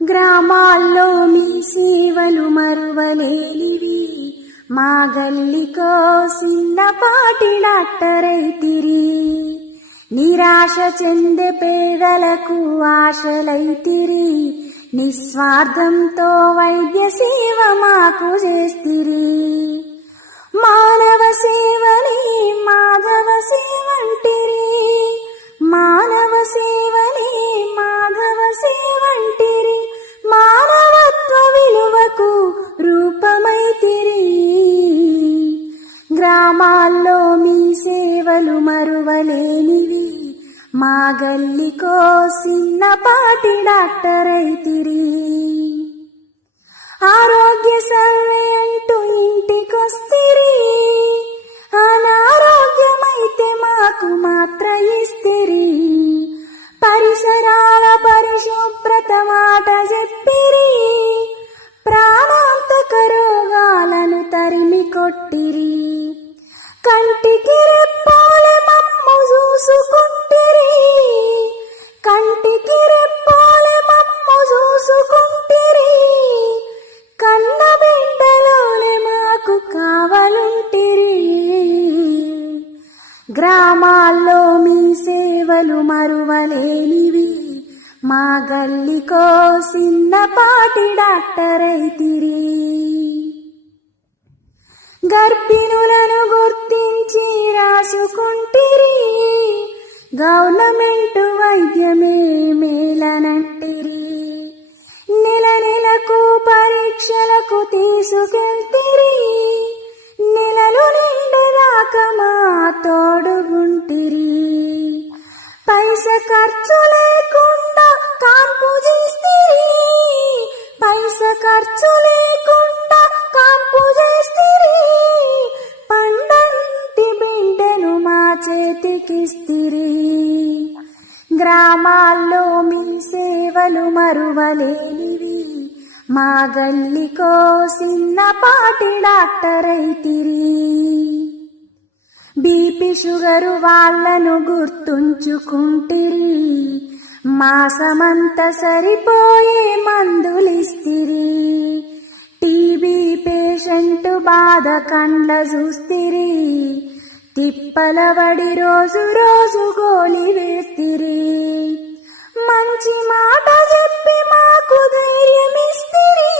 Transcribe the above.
గ్రామాల్లో మీ సేవలు మరువలేనివి, మా గల్లికో చిన్నపాటి డాక్టరైతిరి. నిరాశ చెందే పేదలకు ఆశలైతిరి, నిస్వార్థంతో వైద్య సేవ మాకు చేస్తిరి. మానవ సేవని మాధవ సేవంటిరి, మానవ సేవని మాధవ సేవంటిరి, మానవత్వ విలువకు రూపమైతిరి. గ్రామాల్లో మీ సేవలు మరువలేనివి, మా గల్లికో చిన్నపాటి డాక్టరైతిరి. ఆరోగ్య సర్వే అంటూ ఇంటికొస్తిరి, అనారోగ్యమైతే మాకు మాత్ర ఇస్తిరి. పరిసరాల పరిశుభ్రత మాట చెప్పిరి, ప్రాణాంతక రోగాలను తరిమి కొట్టిరి. కంటికి రెప్పోలే మమ్ము చూసుకుంటిరి, కంటికి రెప్పోలే మమ్ము చూసుకుంటిరి. కన్న బిడ్డలోనే మాకు కావలుంటిరి. గ్రామాల్లో మీ సేవలు మరువలేనివి, మా గల్లికో చిన్నపాటి డాక్టరైతిరి. గర్భిణులను గుర్తించి రాసుకుంటిరి, గవర్నమెంట్ వైద్యమే మేలనంటిరి. నెల నెలకు పరీక్షలకు తీసుకెళ్తిరి, నెలలు నిండేదాకా మా తోడుగుంటిరి. పైస ఖర్చు లేకుండా కాన్పు చేస్తిరి, పైస ఖర్చు లేకుండా కాన్పు చేస్తిరి. పండంటి బిడ్డను మా చేతికిస్తిరి. గ్రామాల్లో మీ సేవలు మరువలేనివి, మా గల్లికో చిన్నపాటి డాక్టరైతిరి. బీపీ షుగరు వాళ్ళను గుర్తుంచుకుంటిరి, మాసమంతా సరిపోయే మందులిస్తిరి. టీబీ పేషెంట్ బాధ కండ్ల చూస్తిరి, తిప్పలబడి రోజు రోజు గోలి వేస్తిరి. మంచి మాట చెప్పి మాకు ధైర్యమిస్తిరి,